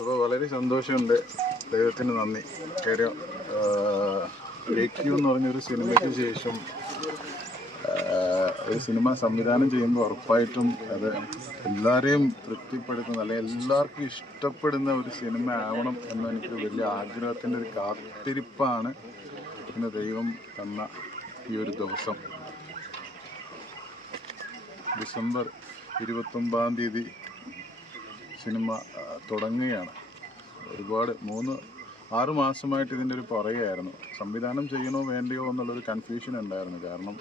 അപ്പോൾ വളരെ സന്തോഷമുണ്ട്. ദൈവത്തിന് നന്ദി. കാര്യം എന്ന് പറഞ്ഞൊരു സിനിമയ്ക്ക് ശേഷം ഒരു സിനിമ സംവിധാനം ചെയ്യുമ്പോൾ ഉറപ്പായിട്ടും അത് എല്ലാവരെയും തൃപ്തിപ്പെടുത്തുന്ന അല്ലെങ്കിൽ എല്ലാവർക്കും ഇഷ്ടപ്പെടുന്ന ഒരു സിനിമ ആവണം എന്ന വലിയ ആഗ്രഹത്തിന്റെ ഒരു കാത്തിരിപ്പാണ് ഇന്ന് ദൈവം തന്ന ഈ ഒരു ദിവസം. ഡിസംബർ ഇരുപത്തൊമ്പതാം തീയതി സിനിമ തുടങ്ങുകയാണ്. ഒരുപാട് മൂന്ന് ആറ് മാസമായിട്ട് ഇതിന്റെ ഒരു പറയുകയായിരുന്നു. സംവിധാനം ചെയ്യണോ വേണ്ടയോ എന്നുള്ളൊരു കൺഫ്യൂഷൻ ഉണ്ടായിരുന്നു. കാരണം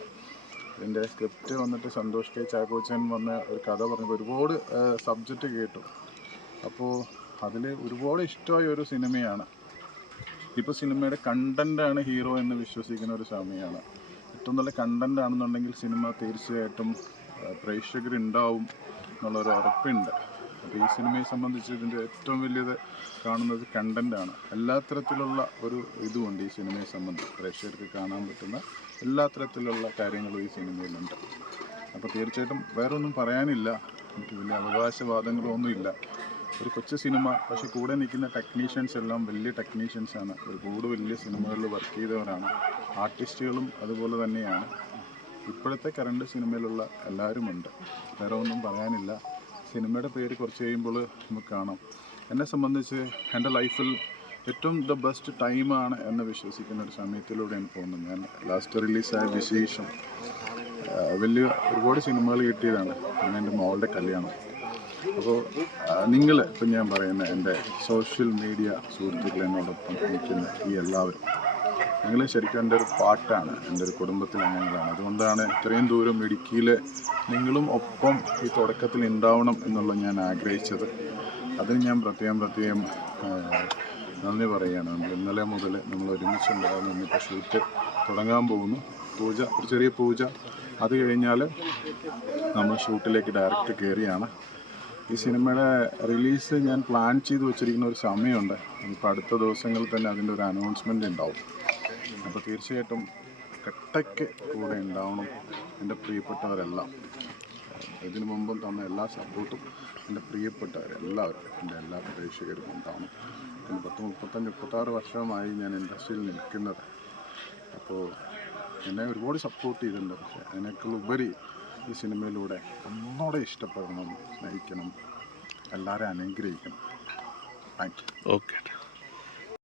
ഇതിന്റെ സ്ക്രിപ്റ്റ് വന്നിട്ട് സന്തോഷ് കെ ചാക്കോച്ചൻ വന്ന ഒരു കഥ പറഞ്ഞപ്പോൾ ഒരുപാട് സബ്ജക്റ്റ് കേട്ടു. അപ്പോൾ അതിൽ ഒരുപാട് ഇഷ്ടമായ ഒരു സിനിമയാണ്. ഇപ്പോൾ സിനിമയുടെ കണ്ടന്റാണ് ഹീറോ എന്ന് വിശ്വസിക്കുന്ന ഒരു സമയമാണ്. ഏറ്റവും നല്ല കണ്ടന്റ് ആണെന്നുണ്ടെങ്കിൽ സിനിമ തീർച്ചയായിട്ടും പ്രേക്ഷകരുണ്ടാവും എന്നുള്ളൊരു ഉറപ്പുണ്ട്. അപ്പോൾ ഈ സിനിമയെ സംബന്ധിച്ച് ഇതിന്റെ ഏറ്റവും വലിയത് കാണുന്നത് കണ്ടന്റാണ് എല്ലാ തരത്തിലുള്ള ഒരു ഇതുമുണ്ട് ഈ സിനിമയെ സംബന്ധിച്ച്. പ്രേക്ഷകർക്ക് കാണാൻ പറ്റുന്ന എല്ലാ തരത്തിലുള്ള കാര്യങ്ങളും ഈ സിനിമയിലുണ്ട്. അപ്പോൾ തീർച്ചയായിട്ടും വേറൊന്നും പറയാനില്ല. എനിക്ക് വലിയ അവകാശവാദങ്ങളോ ഒന്നുമില്ല. ഒരു കൊച്ചു സിനിമ പക്ഷെ കൂടെ നിൽക്കുന്ന ടെക്നീഷ്യൻസ് എല്ലാം വലിയ ടെക്നീഷ്യൻസാണ് ഒരുപാട് വലിയ സിനിമകളിൽ വർക്ക് ചെയ്തവരാണ്. ആർട്ടിസ്റ്റുകളും അതുപോലെ തന്നെയാണ്. ഇപ്പോഴത്തെ കറണ്ട് സിനിമയിലുള്ള എല്ലാവരുമുണ്ട്. വേറെ ഒന്നും പറയാനില്ല. സിനിമയുടെ പേര് കുറച്ച് കഴിയുമ്പോൾ നമുക്ക് കാണാം. എന്നെ സംബന്ധിച്ച് എന്റെ ലൈഫിൽ ഏറ്റവും ദ ബെസ്റ്റ് ടൈമാണ് എന്ന് വിശ്വസിക്കുന്ന ഒരു സമയത്തിലൂടെയാണ് പോകുന്നത്. ഞാൻ ലാസ്റ്റ് റിലീസായ വിശേഷം വലിയ ഒരുപാട് സിനിമകൾ കിട്ടിയതാണ്. പിന്നെ എന്റെ മോളുടെ കല്യാണം. അപ്പോൾ നിങ്ങൾ ഇപ്പം ഞാൻ പറയുന്ന എന്റെ സോഷ്യൽ മീഡിയ സുഹൃത്തുക്കൾ എന്നോടൊപ്പം നിൽക്കുന്ന ഈ എല്ലാവരും നിങ്ങൾ ശരിക്കും എന്റെ ഒരു പാട്ടാണ് എന്റെ ഒരു കുടുംബത്തിലെ അംഗങ്ങളാണ്. അതുകൊണ്ടാണ് ഇത്രയും ദൂരം ഇടുക്കിയിൽ നിങ്ങളും ഒപ്പം ഈ തുടക്കത്തിൽ ഉണ്ടാവണം എന്നുള്ള ഞാൻ ആഗ്രഹിച്ചത്. അതിന് ഞാൻ പ്രത്യേകം പ്രത്യേകം നന്ദി പറയുകയാണ്. നമ്മൾ ഇന്നലെ മുതൽ നമ്മൾ ഒരുമിച്ചുണ്ടാകുന്നു ഇന്നിപ്പോൾ ഷൂട്ട് തുടങ്ങാൻ പോകുന്നു. പൂജ ഒരു ചെറിയ പൂജ. അത് കഴിഞ്ഞാൽ നമ്മൾ ഷൂട്ടിലേക്ക് ഡയറക്റ്റ് കയറിയാണ് ഈ സിനിമയുടെ റിലീസ് ഞാൻ പ്ലാൻ ചെയ്ത് വെച്ചിരിക്കുന്ന ഒരു സമയമുണ്ട്. ഇപ്പോൾ അടുത്ത ദിവസങ്ങളിൽ തന്നെ അതിന്റെ ഒരു അനൗൺസ്മെന്റ് ഉണ്ടാവും. അപ്പോൾ തീർച്ചയായിട്ടും കട്ടയ്ക്ക് കൂടെ ഉണ്ടാവണം എന്റെ പ്രിയപ്പെട്ടവരെല്ലാം. ഇതിനു മുമ്പും തന്ന എല്ലാ സപ്പോർട്ടും എന്റെ പ്രിയപ്പെട്ടവരെല്ലാവരും എന്റെ എല്ലാ പ്രേക്ഷകർക്കും ഉണ്ടാവണം. പിന്നെ പത്ത് മുപ്പത്തഞ്ച് മുപ്പത്താറ് വർഷമായി ഞാൻ ഇൻഡസ്ട്രിയിൽ നിൽക്കുന്നത്. അപ്പോൾ എന്നെ ഒരുപാട് സപ്പോർട്ട് ചെയ്തിട്ടുണ്ട്. പക്ഷേ അതിനേക്കാൾ ഉപരി ഈ സിനിമയിലൂടെ ഒന്നുകൂടെ ഇഷ്ടപ്പെടണം നയിക്കണം എല്ലാവരെയും അനുഗ്രഹിക്കണം. Thank you. ഓക്കെ.